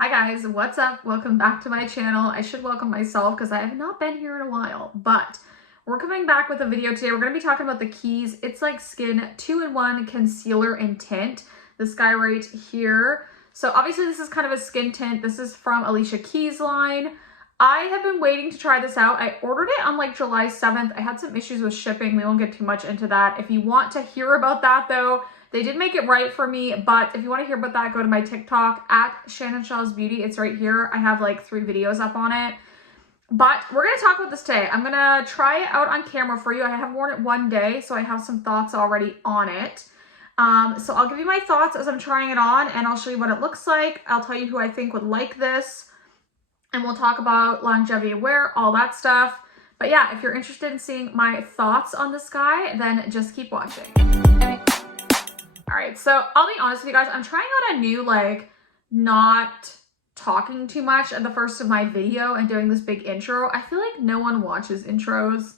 Hi guys, what's up? Welcome back to my channel. I should welcome myself because I have not been here in a while, but we're coming back with a video today. We're going to be talking about the Keys It's Like Skin 2-in-1 Concealer and Tint. This guy right here. So obviously this is kind of a skin tint. This is from Alicia Keys' line. I have been waiting to try this out. I ordered it on like July 7th. I had some issues with shipping. We won't get too much into that. If you want to hear about that though, they did make it right for me, but if you want to hear about that, go to my TikTok at Shannon Shaw's Beauty. It's right here. I have like 3 videos up on it. But we're going to talk about this today. I'm going to try it out on camera for you. I have worn it one day, so I have some thoughts already on it. So I'll give you my thoughts as I'm trying it on, and I'll show you what it looks like. I'll tell you who I think would like this, and we'll talk about longevity of wear, all that stuff. But yeah, if you're interested in seeing my thoughts on this guy, then just keep watching. All right, so I'll be honest with you guys, I'm trying out a new, not talking too much at the first of my video and doing this big intro. I feel like no one watches intros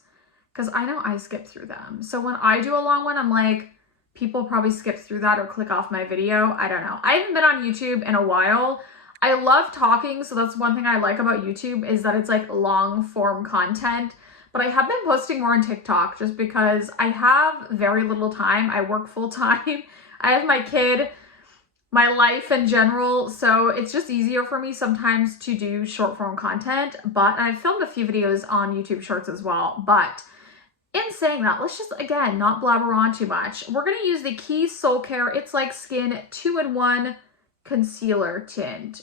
because I know I skip through them. So when I do a long one, I'm like, people probably skip through that or click off my video. I don't know. I haven't been on YouTube in a while. I love talking, so that's one thing I like about YouTube is that it's like long form content. But I have been posting more on TikTok just because I have very little time. I work full time. I have my kid, my life in general, so it's just easier for me sometimes to do short form content. But I've filmed a few videos on YouTube Shorts as well. But in saying that, let's just, again, not blabber on too much. We're going to use the Keys Soulcare It's Like Skin 2-in-1 Concealer Tint.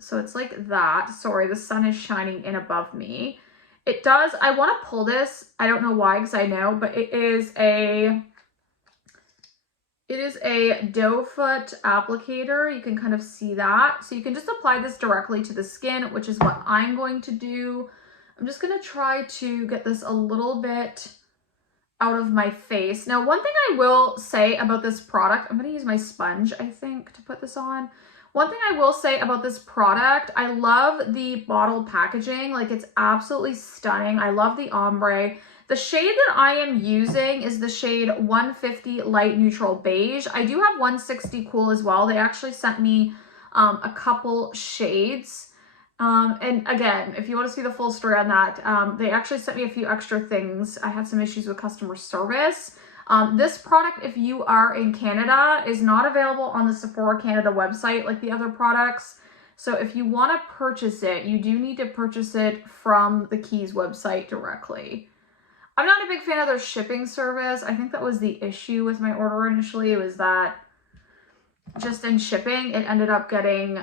So it's like that. Sorry, the sun is shining in above me. It does, I want to pull this. I don't know why, because I know, but it is a doe foot applicator. You can kind of see that. So you can just apply this directly to the skin, which is what I'm going to do. I'm just going to try to get this a little bit out of my face. Now, one thing I will say about this product, I'm going to use my sponge, I think, to put this on. One thing I will say about this product, I love the bottle packaging. Like, it's absolutely stunning. I love the ombre. The shade that I am using is the shade 150 Light Neutral Beige. I do have 160 Cool as well. They actually sent me a couple shades. And again, if you want to see the full story on that, they actually sent me a few extra things. I had some issues with customer service. This product, if you are in Canada, is not available on the Sephora Canada website like the other products. So if you want to purchase it, you do need to purchase it from the Keys website directly. I'm not a big fan of their shipping service. I think that was the issue with my order initially. It was that just in shipping, it ended up getting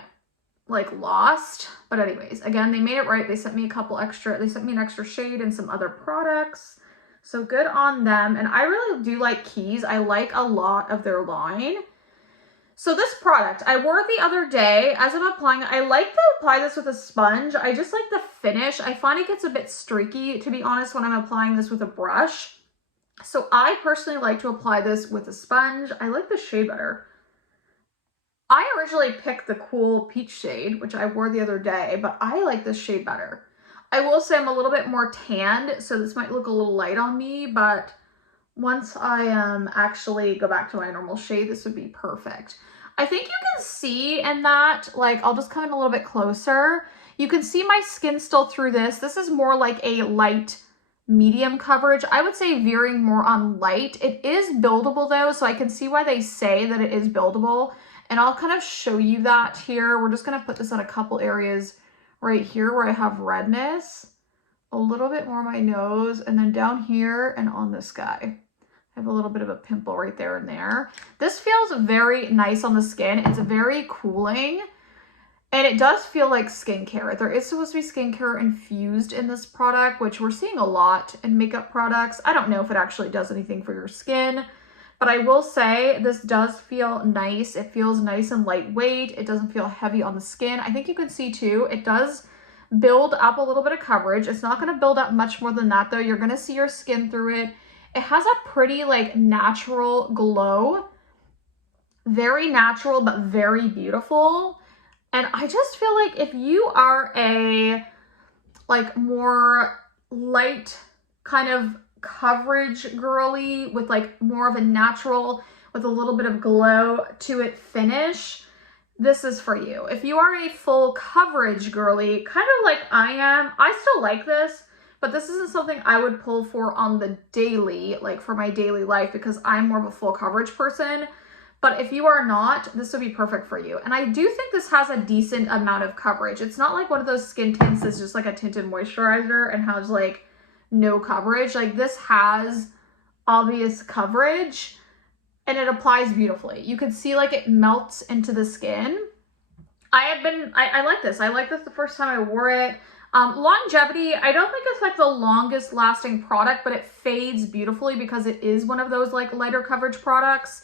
like lost. But anyways, again, they made it right. They sent me they sent me an extra shade and some other products. So good on them. And I really do like Keys. I like a lot of their line. So this product, I wore it the other day. As I'm applying it, I like to apply this with a sponge. I just like the finish. I find it gets a bit streaky, to be honest, when I'm applying this with a brush. So I personally like to apply this with a sponge. I like the shade better. I originally picked the Cool Peach shade, which I wore the other day, but I like this shade better. I will say I'm a little bit more tanned, so this might look a little light on me, but once I actually go back to my normal shade, this would be perfect. I think you can see in that, like, I'll just come in a little bit closer. You can see my skin still through this. This is more like a light medium coverage. I would say veering more on light. It is buildable though, so I can see why they say that it is buildable. And I'll kind of show you that here. We're just going to put this on a couple areas right here where I have redness. A little bit more on my nose, and then down here and on this guy. I have a little bit of a pimple right there and there. This feels very nice on the skin. It's very cooling, and it does feel like skincare. There is supposed to be skincare infused in this product, which we're seeing a lot in makeup products. I don't know if it actually does anything for your skin, but I will say this does feel nice. It feels nice and lightweight. It doesn't feel heavy on the skin. I think you can see too, it does build up a little bit of coverage. It's not going to build up much more than that though. You're going to see your skin through it. It has a pretty like natural glow. Very natural, but very beautiful. And I just feel like if you are a like more light kind of coverage girly with like more of a natural with a little bit of glow to it finish, this is for you. If you are a full coverage girly, kind of like I am, I still like this, but this isn't something I would pull for on the daily, like for my daily life, because I'm more of a full coverage person. But if you are not, this would be perfect for you. And I do think this has a decent amount of coverage. It's not like one of those skin tints that's just like a tinted moisturizer and has like no coverage. Like this has obvious coverage and it applies beautifully. You can see like it melts into the skin. I like this. I like this the first time I wore it. Longevity, I don't think it's like the longest lasting product, but it fades beautifully because it is one of those like lighter coverage products.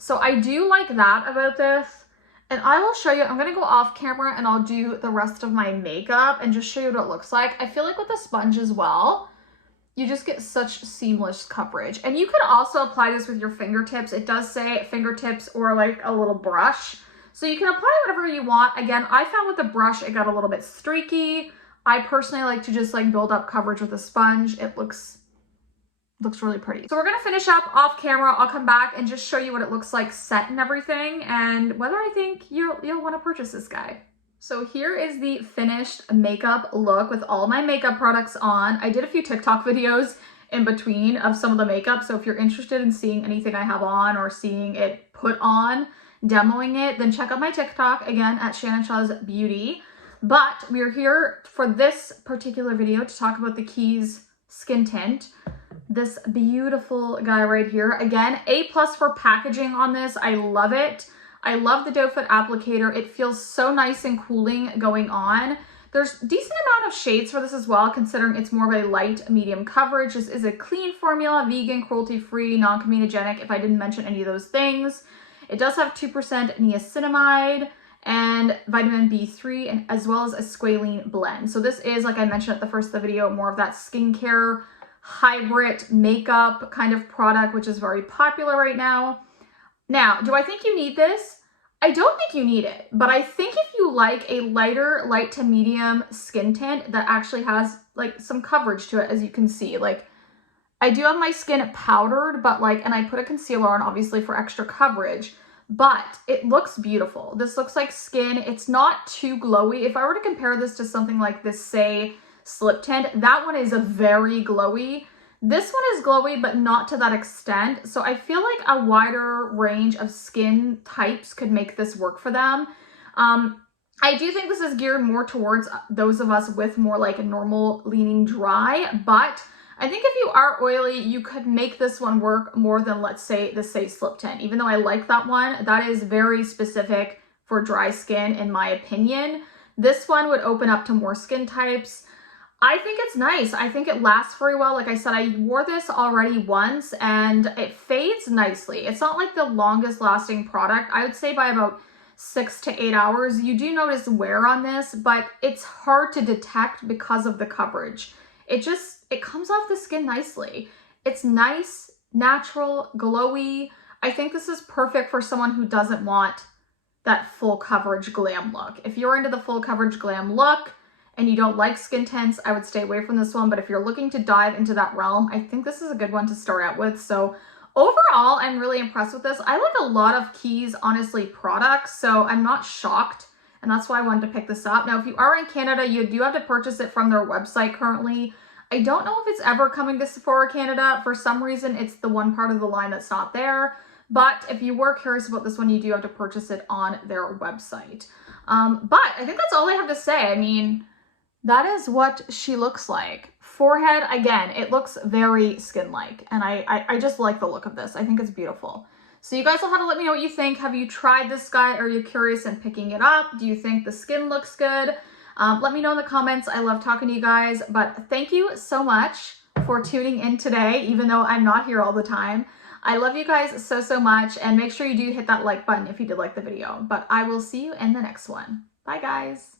So I do like that about this. And I will show you, I'm going to go off camera and I'll do the rest of my makeup and just show you what it looks like. I feel like with the sponge as well, you just get such seamless coverage. And you could also apply this with your fingertips. It does say fingertips or like a little brush. So you can apply whatever you want. Again, I found with the brush, it got a little bit streaky. I personally like to just like build up coverage with a sponge. It looks really pretty. So we're gonna finish up off camera. I'll come back and just show you what it looks like set and everything and whether I think you'll wanna purchase this guy. So here is the finished makeup look with all my makeup products on. I did a few TikTok videos in between of some of the makeup. So if you're interested in seeing anything I have on or seeing it put on, demoing it, then check out my TikTok again at Shannon Shaw's Beauty. But we're here for this particular video to talk about the Keys Skin Tint. This beautiful guy right here. Again, A+ for packaging on this. I love it. I love the doe foot applicator. It feels so nice and cooling going on. There's a decent amount of shades for this as well, considering it's more of a light medium coverage. This is a clean formula, vegan, cruelty-free, non-comedogenic, if I didn't mention any of those things. It does have 2% niacinamide and vitamin B3, and as well as a squalene blend. So this is, like I mentioned at the first of the video, more of that skincare hybrid makeup kind of product, which is very popular right now. Now, do I think you need this? I don't think you need it, but I think if you like a lighter, light to medium skin tint that actually has like some coverage to it, as you can see, like I do have my skin powdered, but like, and I put a concealer on obviously for extra coverage, but it looks beautiful. This looks like skin. It's not too glowy. If I were to compare this to something like this, say, slip tint, that one is a very glowy. This one is glowy, but not to that extent. So I feel like a wider range of skin types could make this work for them. I do think this is geared more towards those of us with more like a normal leaning dry, but I think if you are oily, you could make this one work more than, let's say, the slip tint. Even though I like that one, that is very specific for dry skin in my opinion. This one would open up to more skin types. I think it's nice. I think it lasts very well. Like I said, I wore this already once and it fades nicely. It's not like the longest lasting product. I would say by about 6 to 8 hours. You do notice wear on this, but it's hard to detect because of the coverage. It comes off the skin nicely. It's nice, natural, glowy. I think this is perfect for someone who doesn't want that full coverage glam look. If you're into the full coverage glam look and you don't like skin tints, I would stay away from this one. But if you're looking to dive into that realm, I think this is a good one to start out with. So overall, I'm really impressed with this. I like a lot of Keys, honestly, products, so I'm not shocked. And that's why I wanted to pick this up. Now, if you are in Canada, you do have to purchase it from their website currently. I don't know if it's ever coming to Sephora Canada. For some reason, it's the one part of the line that's not there. But if you were curious about this one, you do have to purchase it on their website. But I think that's all I have to say. I mean, that is what she looks like. Forehead, again, it looks very skin-like. And I just like the look of this. I think it's beautiful. So you guys will have to let me know what you think. Have you tried this guy? Are you curious in picking it up? Do you think the skin looks good? Let me know in the comments. I love talking to you guys, but thank you so much for tuning in today, even though I'm not here all the time. I love you guys so, so much, and make sure you do hit that like button if you did like the video, but I will see you in the next one. Bye, guys.